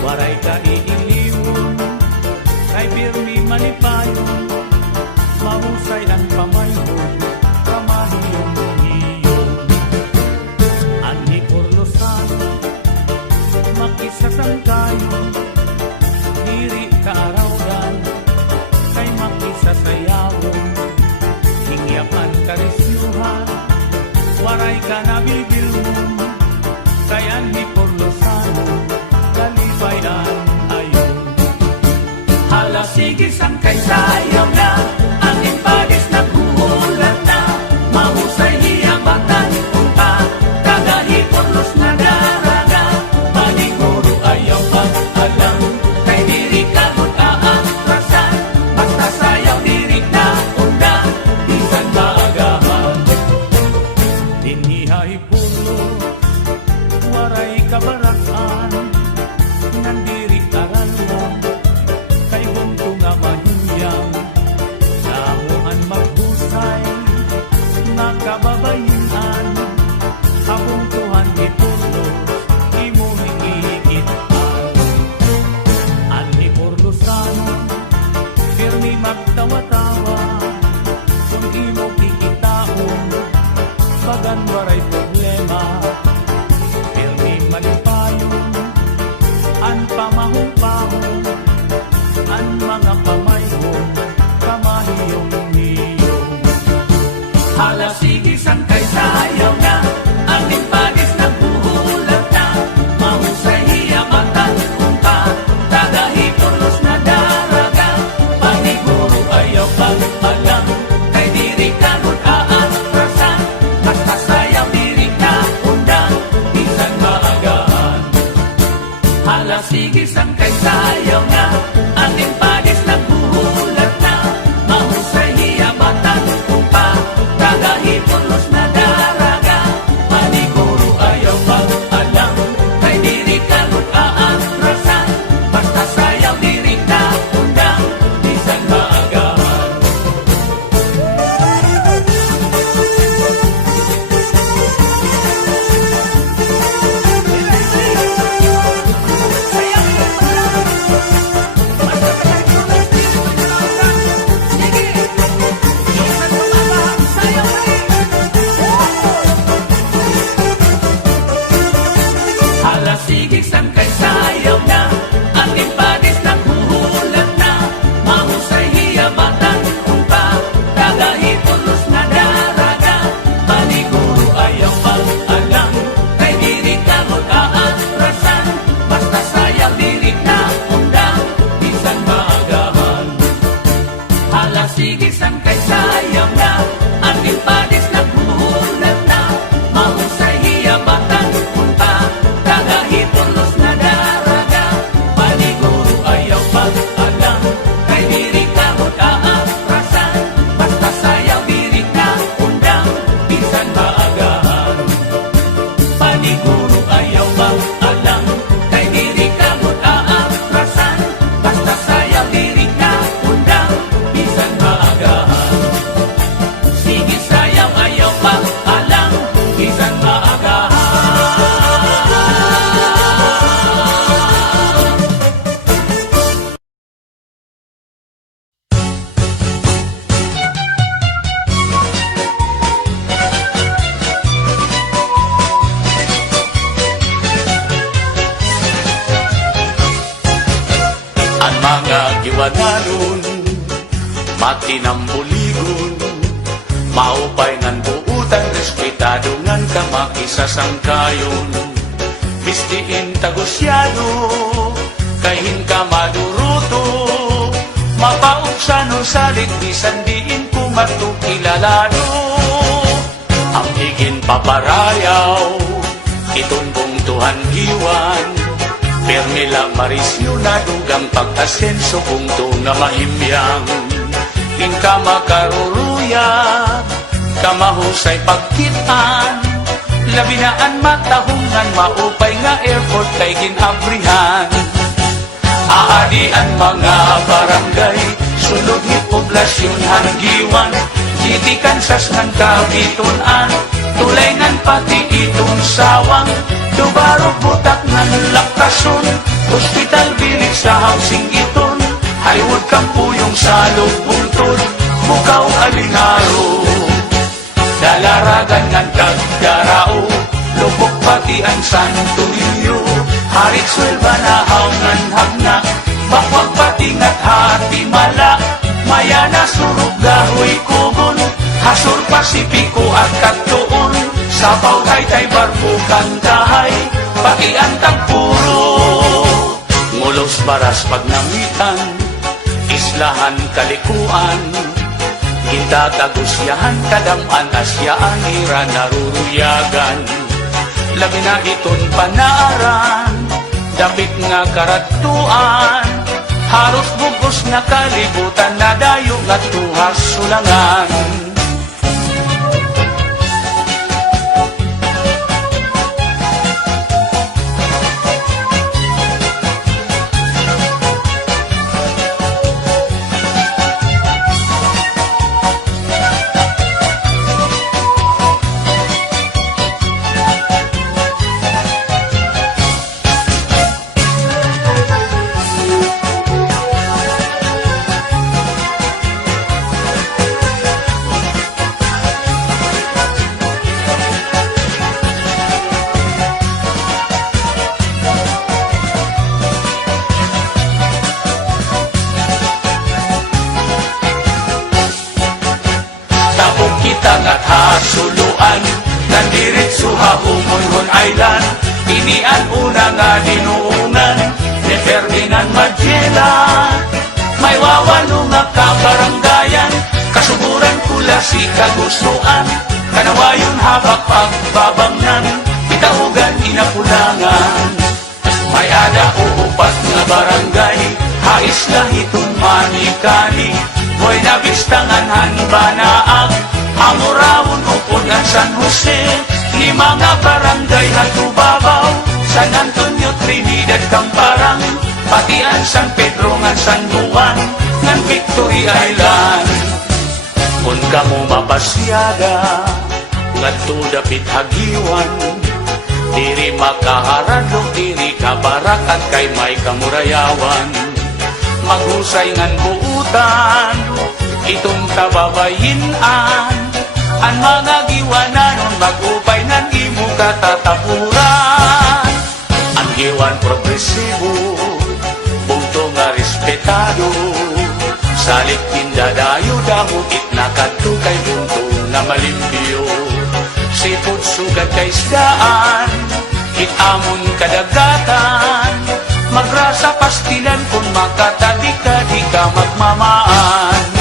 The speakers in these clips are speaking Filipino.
waray ka iiliwon, kay birmi malipayon, mahusay ang pamayhon, kamahiyong iyon. Anhi Porlosan, makisasangkayon, diri kaarawdan, kay makisasayawon, hingyapan karisyuhan, waray ka nabibilmon, kay Anhi Porlosan, kalibayan ayon. Hala sige sangkay sayaw na, ang impadis naghuhulat na, mahusay hiyabatan unta, kagahi Porlos na daraga, paniguro ayaw pag-alam, kay diri kagot aatrasan, basta sayaw diri na undang, bisan maagahan. Dinihay pulo, waray kabarakan, nandiri karalan, kay bunto nga mahinyang, damuhan maghusay, nakababayinan, kabuntuhan ipurlos, imuhingiitan. Anhi Porlosan, firmi magtawa-tawa, kung imo kikitaon, bagan waray problema, firmi malipayon, an pamahong-pahong, an mga pamayhon, kamahiyong niyong. Hala sige sangkay sayaw na, ang impadis naghuhulat na, mahusay hiyabatan unta, kagahi Porlos na daraga, paniguro ayaw pag-alam, kay diri kagot aatrasan, basta sayaw diri na undang, bisan maagahan. Hala sige sangkay sayaw na, ang impadis naghuhulat na, mahusay hiyabatan unta, kagahi Porlos na daraga, paniguro ayaw pag-alam, kay diri kagot aatrasan, basta sayaw diri na undang, bisan maagahan. Hala sige sangkay sayaw na, ang impadis naghuhulat na, mahusay hiyabatan unta, kagahi Porlos na daraga, paniguro ayaw pag-alam, kay diri kagot aatrasan, basta sayaw diri na undang, bisan maagahan. Hala sige sangkay sayaw na, ang impadis naghuhulat na, mahusay hiyabatan unta, kagahi Porlos na daraga, paniguro ayaw pag-alam, kay diri kagot aatrasan, basta sayaw diri na undang, bisan maagahan. Paniguro ayaw pag-alam, kay diri kagot aatrasan, basta sayaw diri na undang, bisan maagahan. Sige sayaw ayaw pag-alam, bisan maagahan. Ang mga giwadanon, matinambuligon, maupay ngan buutan, respetado ngan ka makisasangkayon. Mistiin tagosyado, kahin ka maduruto, mapauksanon salit, bisan diin kumatukilalano. Ang higin paparayaw, itumbong tuhan giwan, permila marisyo na dugang pag-asenso kung to nga mahimyang. In ka makaruruya, kamahusay pagkitaan, labinaan matahungan, maupay nga airport kay ginabrihan. Aadian mga barangay, sulod ni poblasyon hanggiwan, City Kansas ng kabitunan, tulay ng pati itong sawang, Tubaro butak ng lakas edukasyon, hospital, bilik sa housing iton, Highwood Kampuyong salog buntod, bukaw alingaro. Dalaragan ng kagdarao, lubok pati ang Santo Niño, harit swelba na haungan hagnak, bakwag pati ngat hati mala, maya na surug gahoy kugon, hasur Pasipiko at katuon, sapaw tay barbo kantahay, pati ang tagpuro. Ngulos baras pagnamitan, islahan kalikuan, Gintatagusyahan kadaman asyaan ira naruruyagan. Labi na iton panaaran, dapit nga karatuan, haros bugos na kalibutan na dayo nga tuhas sulangan. At hasuluan nandiritso Humonhon Island, inian una nga dinuungan ni Ferdinand Magellan. May wawalo nga kabarangayan, kasuburan kula si kagustuan, kanawayon habak pagbabangnan, itahugan inapulangan. May ada uupat nga barangay, hais lahitong manikani, mo'y nabistangan hanbanaag, Amurawon upod ang San Jose, ni mga barangay hatubabaw, San Antonio, Trinidad, Camparang, pati ang San Pedro nga San Juan, ng Victory Island. Kung kamo mapasyaga, ngadto dapit hagiwan, diri makaharadlong, diri kabarakan kay may kamurayawan. Maghusay ngan buutan, itong tababayinan, ang mga giwananon mag-upay ng imo katatapuran. Ang giwan progresibo, punto nga respetado, salit pindadayo damukit na katukay punto na malimpyo. Sipod sugat kay isdaan, hitamon kadagatan, magrasa pastilan kung makatadik ka di ka magmamaan.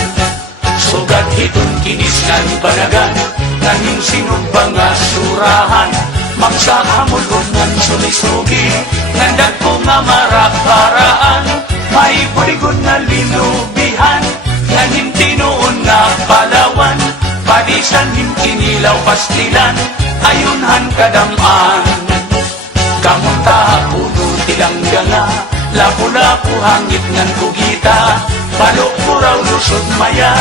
Sugat hitun kinis ngan banagan, nanging sinubang nga surahan, magsakamulon ngan sulisugi, nandag ko nga maraparaan, may buligon nga lilubihan, nanging tinuon nga palawan, padisan himkinilaw pastilan, ayunhan kadamaan. Kamunta puno tilang ganga, lapu-lapu hangit ngan kugita, balok puraw lusod maya,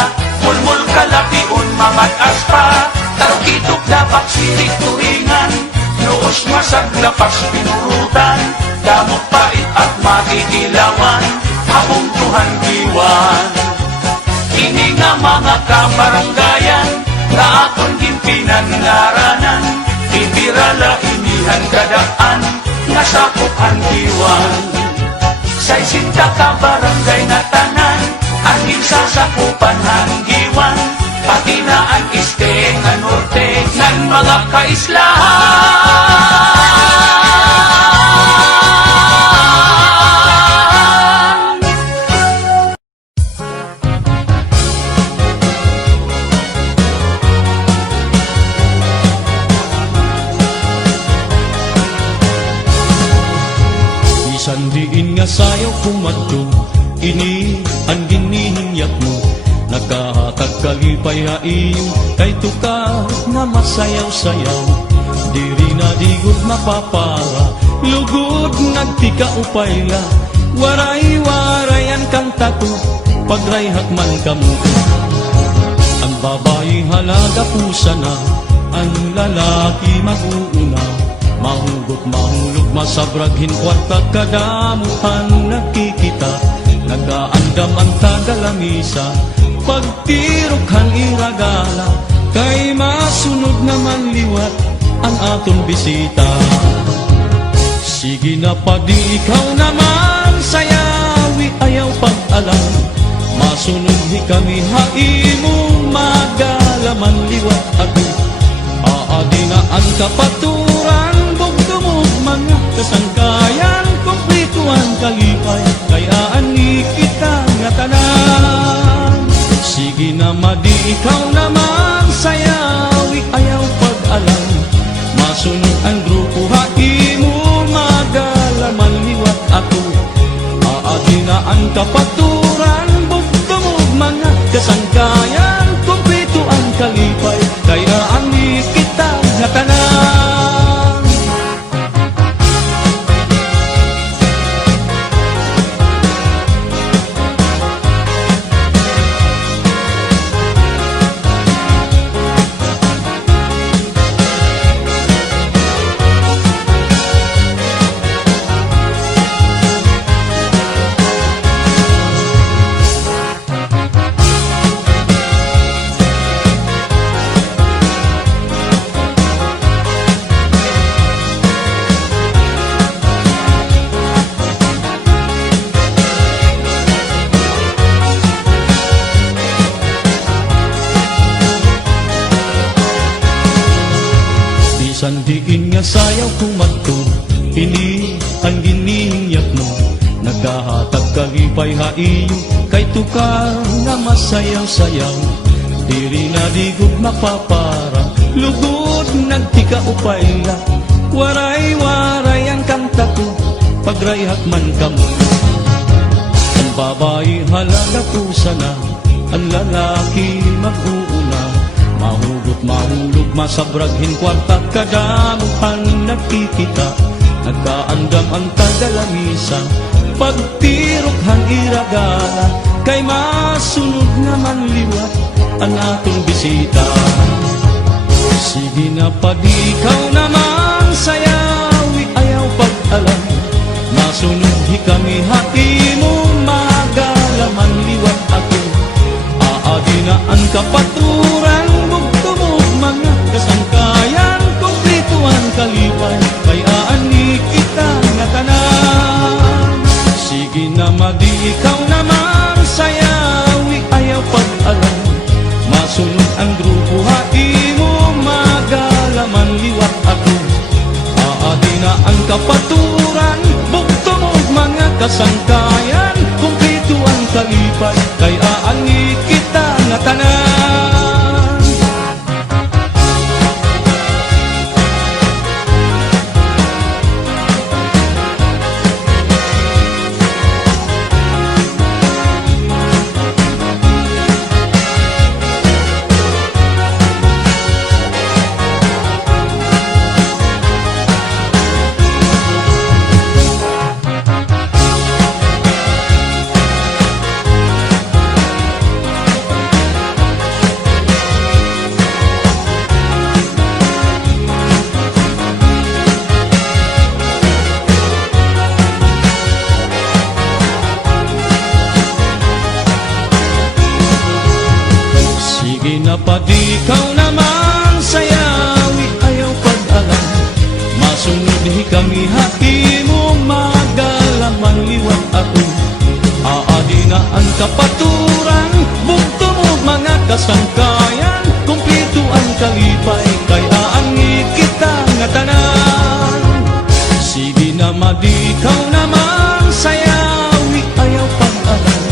mulmul kalapiun mamat aspa, tarukitok dapat sirik turingan, noos masaglapas pinurutan, damok pait at matitilawan, habong Tuhan diwan. Kini nga mga kabaranggayan, na akong gimpinan ngaranan, ibirala inihan kadaan, nga sakupan diwan. Say sinta kabarangay na tanan, angin sasakupan hanggiwan, pati na ang iste nga norte ng mga kaislahan. Bisan diin nga sayo kumadto, ini ang ginihinyak mo, nagkahatag kalipay haiyo, kay tuka nga masayaw-sayaw. Diri na digod mapapara, lugod nagtika upayla, waray-warayan kang tato, pagrayhak man kamo. Ang babae halaga pusa na, ang lalaki mag-uuna, mahugot mahulog masabraghin kwarta kadamuhan nakikita, nagaandam ang tagalamisa, pagtirokhan iragala, kay masunod naman liwat ang aton bisita. Sige na padi ikaw naman sayawi ayaw pag-alam, masunod hi kami haimo magalaman liwat ako. Aadi na ang kapaturan, bugdumog mga kasangkayan, kumplito ang kalipay, kaya ani kita nga tanan. Sige na madi ikaw naman sayawi ayaw pag-alam, masunod ang grupo haimo magalaman liwat ako. Aadi na ang kapaturan, bugdumog mga kasangkayan, kumplito ang kalipay, kaya ani kita nga tanan. Sandiin nga sayaw kumadto, ini ang ginihingyak mo, nagkahatag kalipay haiyo, kay tukar nga masayaw-sayaw. Diri na digod mapapara, lugod nagtika upayla, waray-waray ang kanta ko, pagrayhat man kamo. Ang babae halaga pusa na, ang lalaki mag-uuna, mahugot mahulog masabraghin kwarta kadamuhan nakikita, nagkaandam ang tagalamisa, pagtirokhan iragala, kay masunod naman liwat ang atong bisita. Sige na padi ikaw naman sayawi ayaw pag-alam, masunod hi kami haimo magalaman liwat ako. Aadi na ang kapaturan, bugtumog mga kasangkayan, kumplito ang kalipay, kay aani kita nga tanan. Sige na madi ikaw naman sayawi ayaw pag-alam, masunod ang grupo haimo magalaman liwat ako. Aadi na ang kapaturan, bugtumog mga kasangkayan, kumplito ang kalipay, kay aani kita nga tanan. Padi ikaw naman sayawi ayaw pag-alam, masunod hi kami haimo magalaman liwat ako. Aadi na ang kapaturan, bugtumog mga kasangkayan, kumplito ang kalipay, kay aani kita nga tanan. Sige na madi ikaw naman sayawi ayaw pag-alam,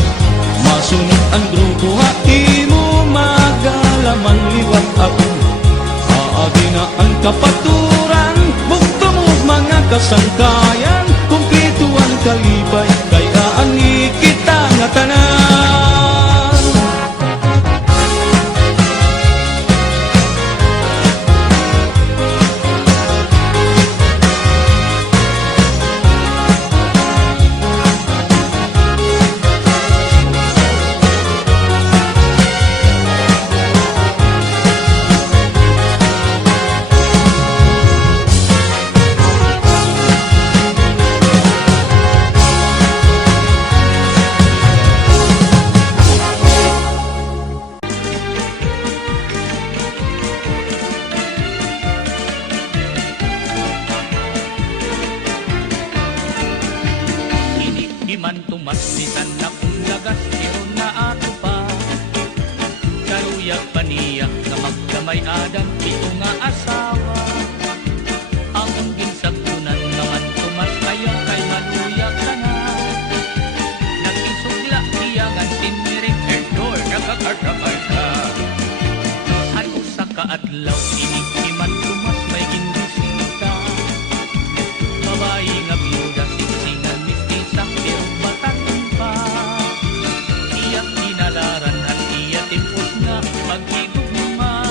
masunod ang grupo haimo magalaman liwat ako. Aadi na ang kapaturan, bugtumog mga kasangkayan, kumplito ang kalipay, kay aani kita nga tanan. man tumas bisan na kung lagas pero na ato pa. Karuyag paniyak nga magkamay adan ito nga asawa. Ang ginsagtunan nga man tumas kayo kay maluyak ka na. Nag-isugla iyangan tiniring erdoor nagkakasakay ka. Ano sa kaadlaw inikiman tumas may gindusita. Babae nga biyuda sisingan mistisa pero batang pa. Iyak dinalaran at iya timpos na pag-igugma.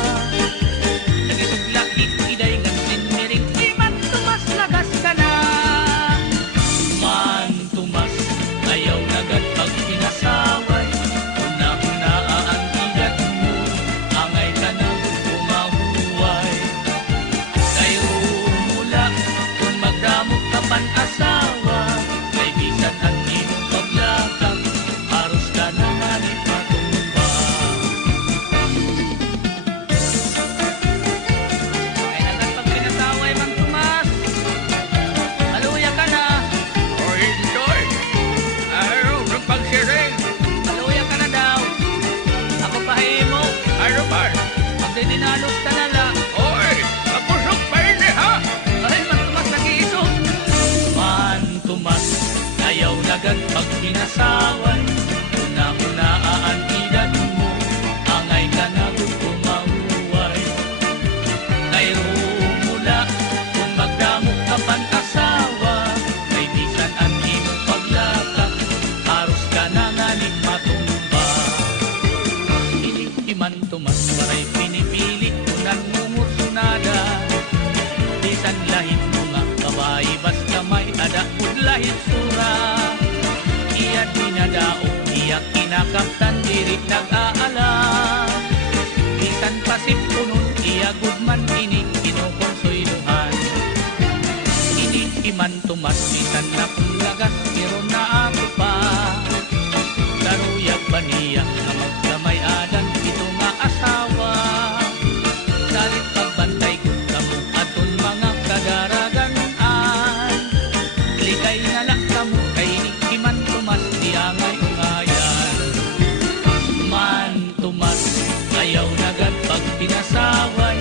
Nag-isugla ikiday nga tiniring iman tumas lagas ka na. Man tumas ayaw nagad pag pinasaway. Una-una ang igat mo, angay ka na bumahuway. Kayo mula kung magdamog ka pan asawa, may bisan ang imong paglakang, aros ka na nga ni patumba. Ay nagad pag pinasaway man tumas, haluya ka na. Oy, Doy, araw ng pagsiring. Haluya ka na daw. Ako pahimo. Araw ba? Magdidinalos ka na la. Oy, magpusok pa rin ha. Ay, man tumas nag-iisog. Man tumas, ayaw nagad pag pinasaway. Una-una ang edad mo, angay ka na gumahuway. Kayo mula kung magdamog ka pan asawa, may bisan ang imong paglakak, aros ka na nga ni matumba. Iman tumas waray pinipili kunang mumursunada. Bisan lahit mo nga babae basta may ada ud lahit sura. Iya dinadao, iya kinakaptan diri nag-aala. Bisan pasip punon, iya gudman ini kinukonsoyluhan. Ini iman tumas bisan na kung lagas pero na ako pa. Karuyag paniyak na magkamay adan ito nga asawa. Salit pagbantay ko kamo aton mga kadaragan-an. Likay na lang kamo kay iman tumas diya ngay ungayan. Man tumas ayaw nagad pag pinasaway.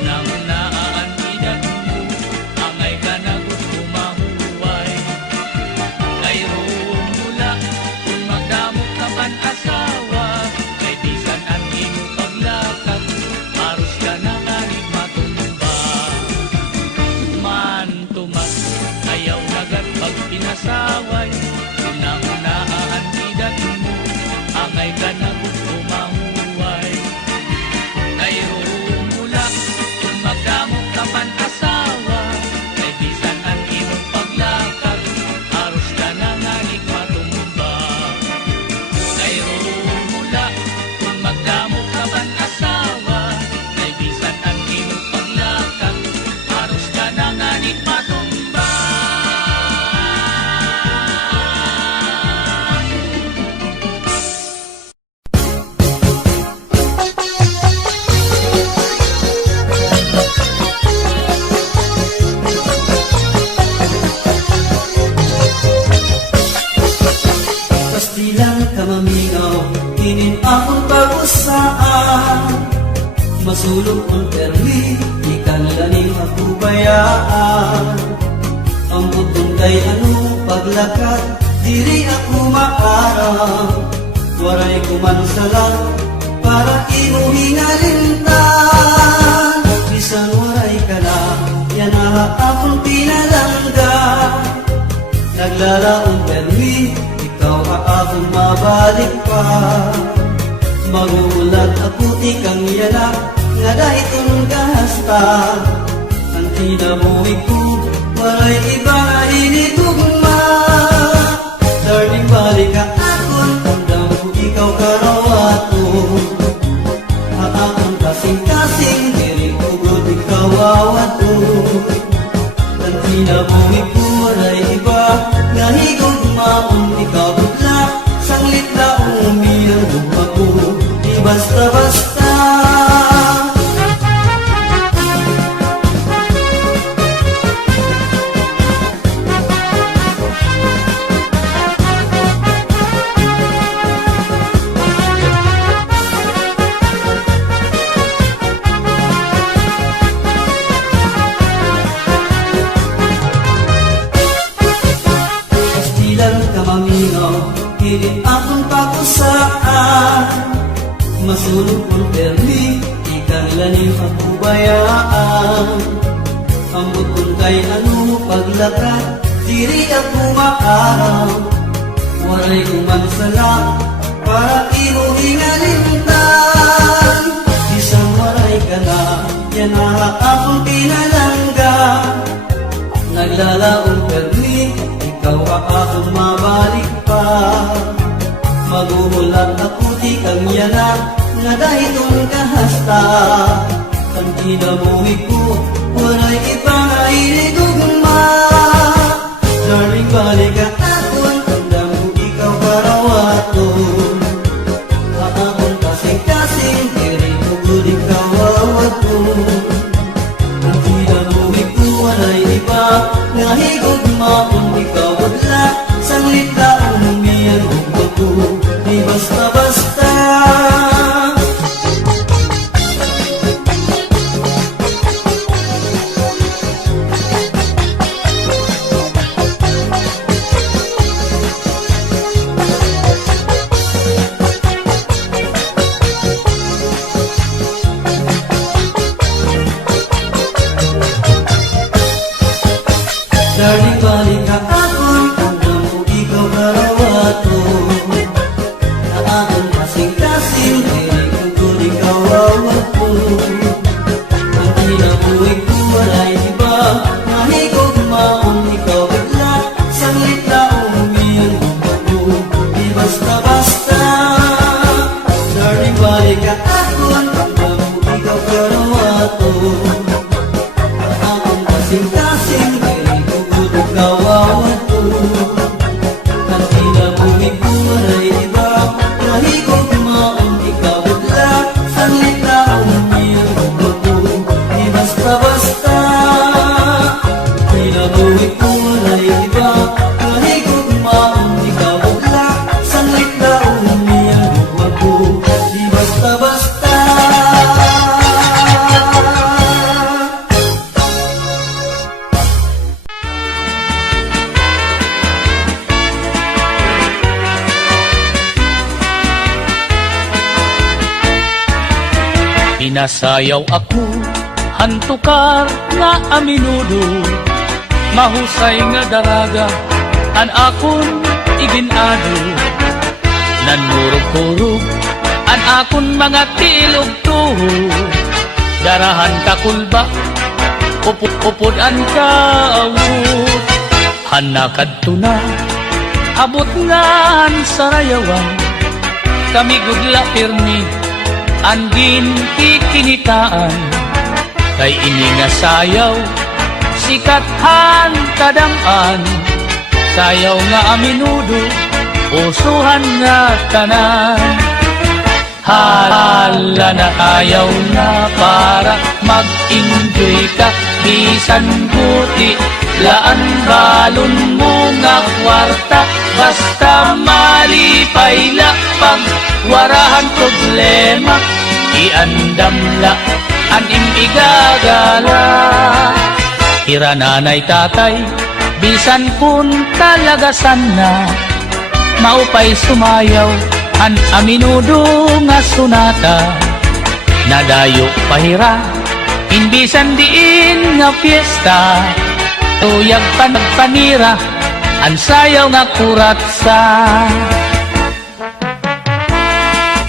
Unang-una ang edad mo, angay ka na gusto mahuway. Kayo mula kung magdamog ka pan asawa, may bisan ang imong paglakad, aros ka na nga ni matumba. Man tumas, ayaw nagad pag pinasaway. Una-una ang edad mo, angay ka na gusto mahuway. Kayo mula kung magdamog ka pan asawa, may bisan ang imong paglakad, aros ka na nga ni matumba. Kayo mula kung magdamog ka pan asawa, may bisan ang imong paglakad, aros ka na nga ni matumba. Pasti lang ka maminaw, inin akong pag-usaan. Masulong ang perli, di ka nalaning ako bayaan. Ang butong kay ano paglakad, diri ako maarang. Waray ko man salang, para imo hinalintan. Bisan waray ka na, yan na akong pinalangga. Naglalaong permi, ikaw akong mabalik pa. Magulat ako ikang yanak, nga dahil kong gahasta. Ang tinabuhi ko, walay iba nga initugma. Darling, balik ka akon, tandang ko ikaw karawato. At akong kasing-kasing, diri ko good ikaw awato. Ang tinabuhi ko, walay iba, nga higong maon ikaw butla. Sanglit na umiyang lupa ko, di basta-basta. Ilang kamaminaw, hilit akong pakusaan. Masulog kong perli, ikang lalim at ubayaan. Ambot kong kay ano paglakat, diri ako maaraw. Waray kumansala, para imo hingalintan. Isang waray ka na, yan na akong pinalangga. Naglalaong perli, ikaw akong mabalik pa. Maguhulat ako di kang yana, nga dahil itong kahasta. Ang kinabuhi ko, walay ibang iligugma. Darling, balik ka akon, tanda mo ikaw karawaton. Aakon kasing-kasing, kiri ko guling kawawaton. Ang kinabuhi ko, walay iba, nga higugma kung ikaw wala. Sanglit ka umiyan ko, di basta-basta. Darling, balik ka akon, tanda mo ikaw karawaton. Naakon kasing-kasing, kaya kung kuling kawawag ko. Ang kinabuhi ko, walay iba, nahigog maong ikaw bigla. Sanglit na umiyan ko, di basta-basta. Darling, balik ka akon, tanda mo ikaw karawaton. Naakon kasing-kasing, kawawan ko. Ang kinabuhi ko ay iba, nahigog maong ikaw wala. Sanglit na umiyan ko, di basta-basta. Kinabuhi ko ay iba, nahigog maong ikaw wala. Sanglit na umiyan ko, di basta-basta. Pinasayaw ako, hantukar nga aminudo. Mahusay nga daraga, an akon iginado. Nanmurog-kurog, an akon mga tilog-tuho. Darahan kakulba, upod an kaawot. Hanakad tuna, abot nga an sarayawan. Kami gudla pirmi, anggin kikinitaan. Kay ini nga sayaw, sikathan kadang-an. Sayaw nga aminudo, usuhan nga tanan. Hala na ayaw na para mag-enjoy ka. Bisan buti, laan balon mo nga kwarta. Basta malipay la, pag warahan problema, iandam la, anim igagala. Kira nanay tatay, bisan kun talagasan na, maupay sumayaw, an aminudo nga sunata. Nadayo pahira, inbisan diin nga fiesta, tuyag panira, an sayaw nga kuratsa.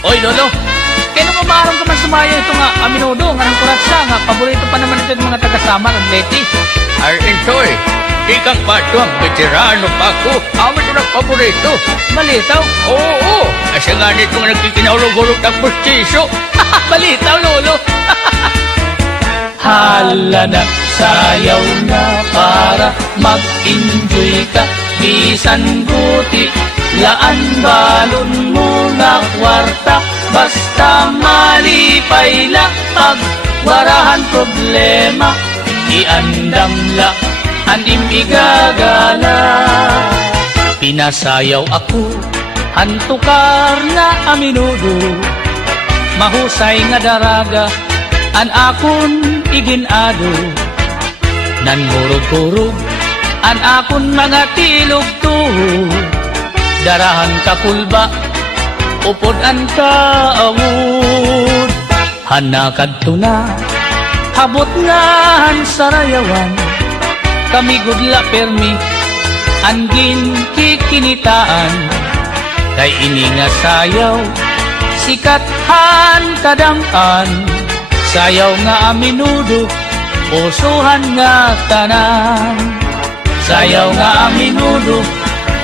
Oy, Lolo, kaya nung umarang ka man sumaya ito nga aminudo, nga ng kuratsa, nga paborito pa naman ito ng mga taga-sama ng Leti. Enjoy, ikang pato ang veterano pa ako, awit ko ng paborito. Malitaw? Oo, asya nga nito nga nagkikinahulog-hulog ng pustiso. Malitaw, Lolo. Hala na, sayaw na para mag-enjoy ka. Bisan buti, laan balon mo nga kwarta. Basta malipay la, pag warahan problema, iandam la, andim igagala. Pinasayaw ako, hantukar na aminudo. Mahusay nga daraga, an akon iginado. Nanmurog-kurog, an akon mga tilugtod, darahan ka kulba, upod an kaawod. Hanakad tuna, habot nga han sarayawan, kami gudla permi, angin kikinitaan, kay ini nga sayaw, sikat han kadang-an, sayaw nga aminudo, pusuhan nga tanan. Sayaw nga aminudo,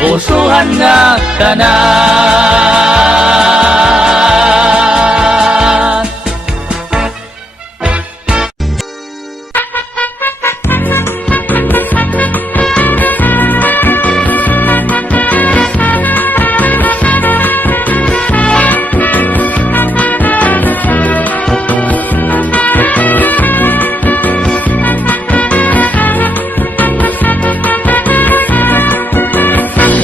pusuhan nga tanan.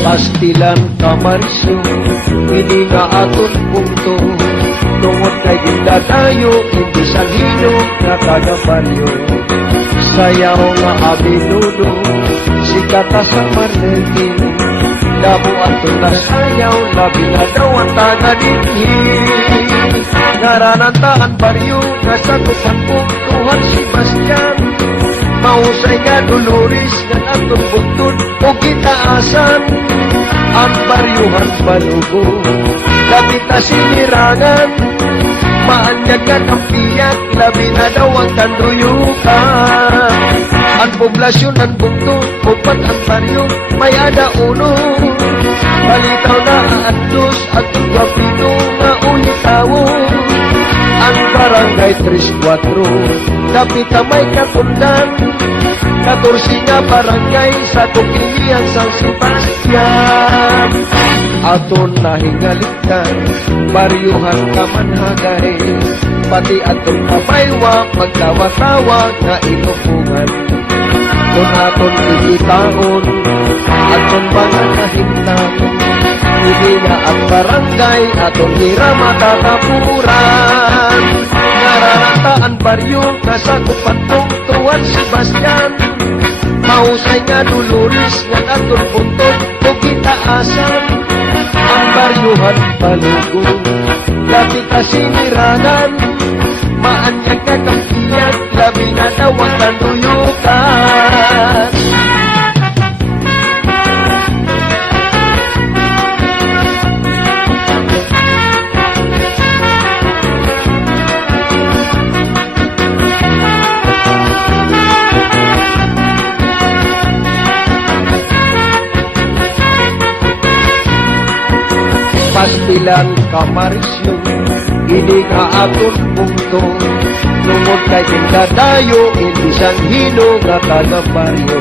Pastilan kamarisyo, hindi nga aton punto. Tungod kay gindadayo, hindi sa hino nga taga-baryo. Sayaw nga abinudo, sikata sa marleti. Damo aton na sayaw, labi na daw ang taga-dinhi. Ngaranantaan baryo, nasakupan po, Tuhan Sebastian. Mausay nga Dolores, nga atong butod, o kitaasan. Ang baryuhan palugo, lapita sinirangan, maanyag ka kampiyak, labi na daw ang kanduyukan. Ang poblasyon ng bugto, upat ang baryo, may ada uno. Balitaw na aandos, at ugwapito nga ulitawo. Ang barangay 3-4, lapita may katundan, 14 nga barangay sa Tukilian San Sebastian. Aton nahingaliktan, baryuhan kamanhagay, pati aton kabaywa, magtawa-tawa nga inupungan. Kung aton ikitaon, aton mga kahintang, hindi nga ang barangay, aton hira matatapuran. Nararataan baryo, nasakupan tong Tuan Sebastian. Mausay nga Dolores, nga aton puntod, o kitaasan. Ang baryuhan palugo, dati kasinirangan, maanyag ka kampiyan, labi na daw ang tanduyukan. Pastilan kamarisyo, hindi ka aton punto. Tungod kay gindadayo, hindi sang hino nga taga-baryo.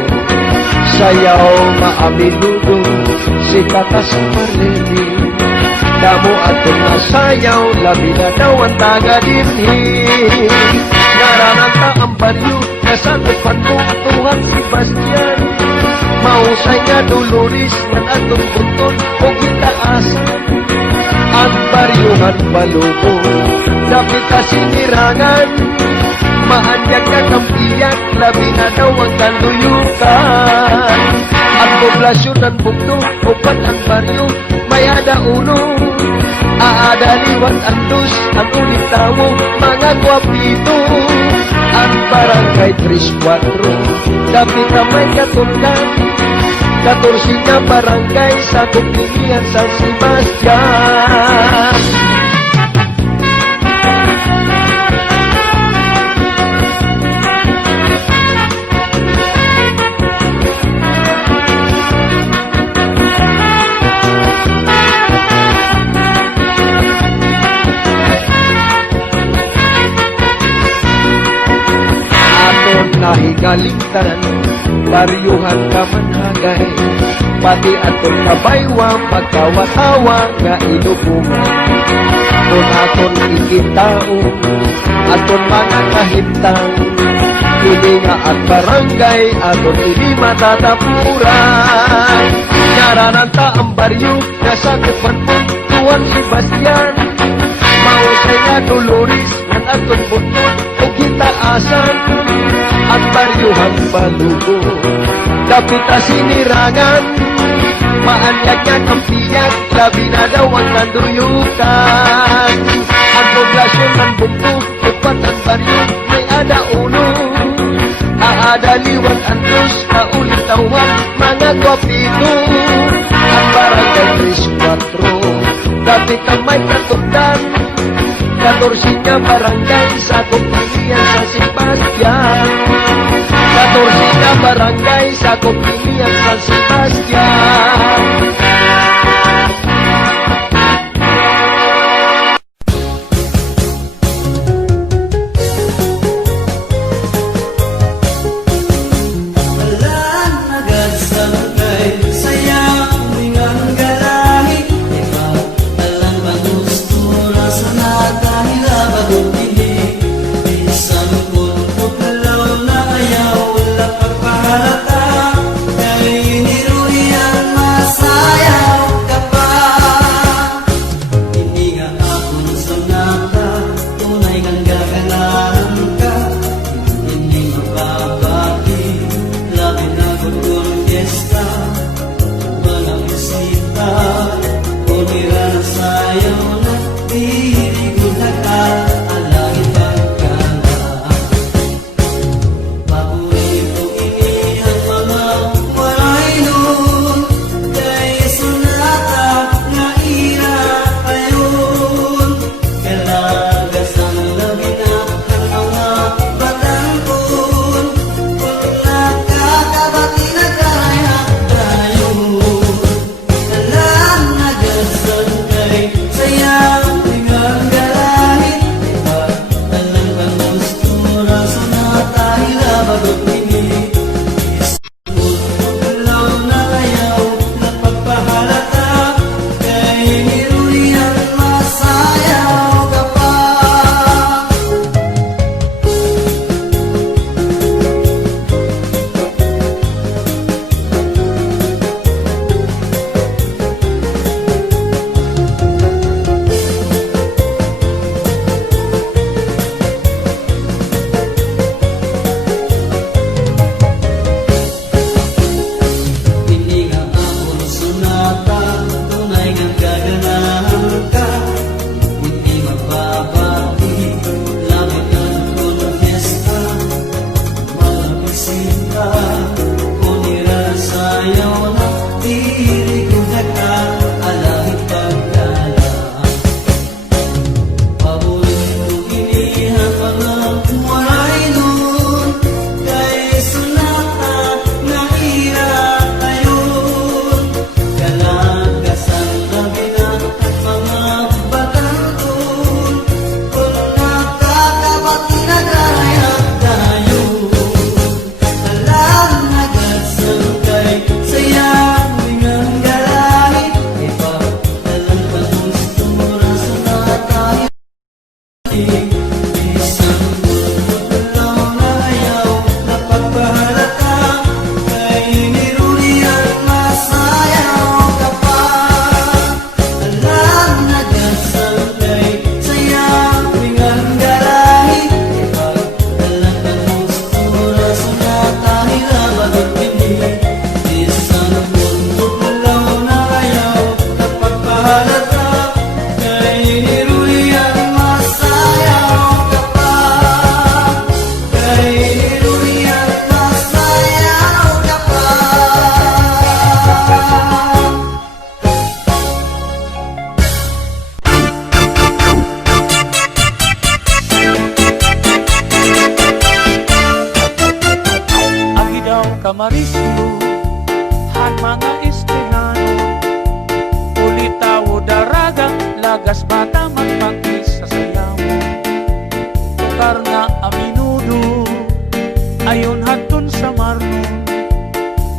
Sayaw maaminudo, sikata sa marleti. Damo aton nga sayaw, labi na daw ang taga-dinhi. Narananta ang baryo, nasakupan mo Tuhan Sebastian. Mausay nga Dolores, nga atong buntod, o kitaasan. Ang baryuhan palugo, dapit ka sinirangan, maanyag ka kampiyak, labi na daw ang kanduyukan. Ang poblasyon ng bugto, upat ang baryo, may ada uno. Aadaliwan ang dos, ang ulitawo, mga gwapito. Ang barangay 3-4, dapit ka may katundan, 14 na barangay sa Tukilian San Sebastian. Aton nahigaligtan, baryuhan kamanhagay, pati aton kabaywa, magtawa-tawa nga inupungan. Kung aton ikitao, aton mga kahintang, hindi nga at barangay, aton hindi matatapuran. Narananta ang baryo, nasakupan mo Tuan Sebastian. Mausay nga Dolores, ng aton butod, o kitaasan. Ang baryuhan palugo, Dapit asinirangan, maanyag niya kampiyan, labi na daw ang nanduyukan. Ang poblasyon ng bumbu, upat ang baryo, may ada uno. Aadaliwan ang dos, naulit tawag, mga gwapito. Ang barangay 3-4, dapit ang may katugdan. 14 niya barangay sa kumpilian sa Sebastian. 14 na barangay sa kumpilian sa Sebastian. Walaan agad sa lagay, sayang mingang galahi. Iba, alam ba gusto na sa natahila bagong pili. Isang paglaw na ayaw, wala pagpahalata. Kaya iniruhian masayaw ka pa. Hindi nga ako sa nata, tunay kang gaganahan ka. Hindi mababati, labi na kung fiesta. Walang isita, kunira na sayaw na tinig na alangin pagkala. Paborito inihan mga walay nun, kay sunata nga ira ayon. Kalagas ang labi na ang mga batang kun, kung nakakabati na kaya tayo. Alam na gasan kay sayang tingang galahin. Iba, alam kang gusto raso na tahila bagot pinili. Paglaw na ayaw na pagpahalata, kay niruhian masayaw ka pa. Hindi nga ako sunata, tunay kang gaganahan ka. Hindi magbabati, lamit ang kung fiesta. Malapisin ka, kunira sayaw na tirig kong haka, alangit pagkala. Paborito inihan mga walay nun, kay sunata nga ira ayon. Kalagas ang labi na mga batang kun, kung nakakabati na kaya tayo. Alam na gasan kay sayang mingang galahin. Iba, alam pa gusto raso na tayo. Isang paglaw na ayaw na pagpahalata, kay niruhian masayaw ka pa. Alam na gasan kay sayang mingang galahin. Iba, alam pa gusto raso na tahila bagot pinili. Isang paglaw na ayaw na pagpahalata, kay niruhian masayaw ka pa. Kay niruhian masayaw ka pa. Agidaw kamarisyo, han mga estehano. Ulitaw daragang, lagas bata magpakis sa sayaw. Tukar nga aminudo, ayon hatun sa marno.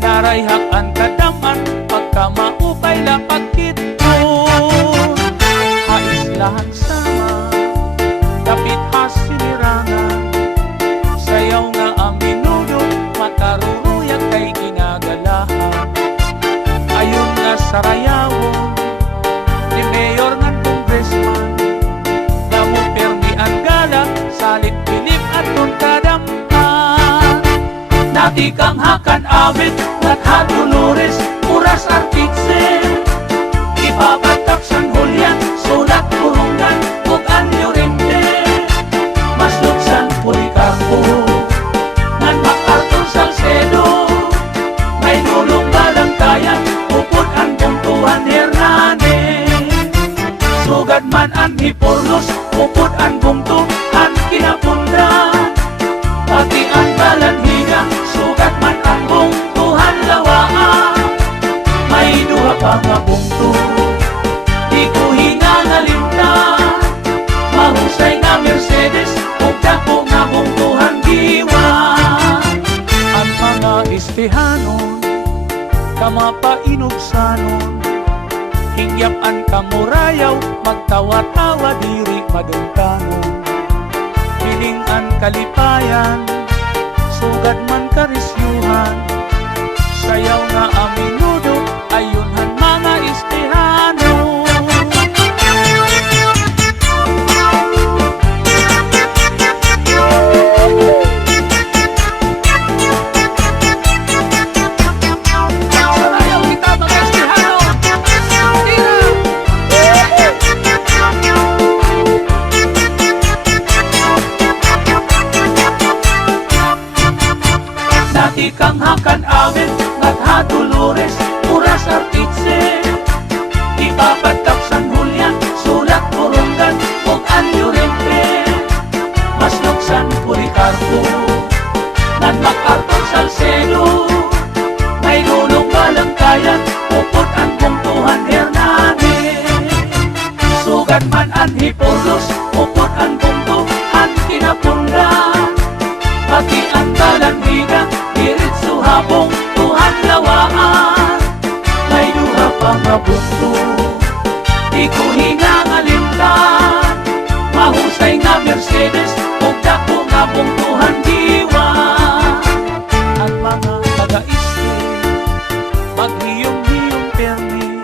Narayhak ang kadaman, pagka maupay lapagkiton. Haislahan sama, dapit hasinirangan. Sayaw nga ang minudo, makaruruyag kay ginagalahan. Ayun nga sa rayawon, ni Mayor nga Congressman. Damo permi ang galang, salit pilip at nun kadampan. Nati kang hakan awit, Hipurlos, upod ang bungtong, ang kinapundan. Pati ang balanhiga, sugat man ang bungtuhan lawaan. May duha pa nga bungtong, di ko hinangalimtan. Mahusay nga Mercedes, ug dako nga bungtuhan giwa. Ang mga istihanon, kamapainugsanon, hingyap ang kamurayaw, magtawa-tawa diri madungkanon. Piling ang kalipayan, sugad man karisyuhan, sayaw nga aminudo, ayunhan mga istihanon. Sarayaw kita mga istihano. Dati kang hakan amin, nagha Dolores, Puras Artitse. Ipapatak San Julian, sulat Coronggan, ug Anyo Rente. Maslog San Policarpo, nan MacArthur Salcedo. May nulong Balangkayan, upod ang bungtuhan Hernandez. Sugat man ang Hipurlos, upod ang bungtuhan kinapundan. Pati ang balanhiga, diritso habong tuhan lawaan. May duha pa nga bunto, di ko hinangalimtan. Mahusay nga Mercedes, ug dako nga bungtuhan diwa. Ang mga taga-iste, maghiyong-hiyong permi.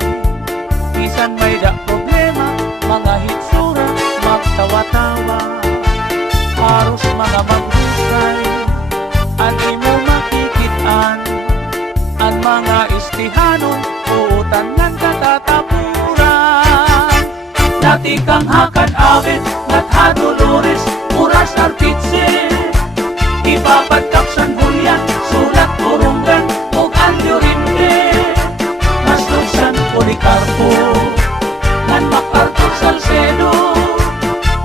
Bisan may da problema, mga hitsura, magtawa-tawa. Haros mga maghusay, ang imo makikitaan. Ang mga istihanon, uutan ng katatapuran. Dati kang hakan awit, nagha Dolores, Puras Artitse. Ipapatak San Julian, sulat Coronggan, ug Anyo Rente. Maslog San Policarpo, nan MacArthur Salcedo.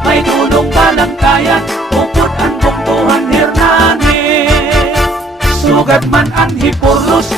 May nulong Balangkayan, upod ang bungtuhan Hernandez. Sugad man ang Hipurlos,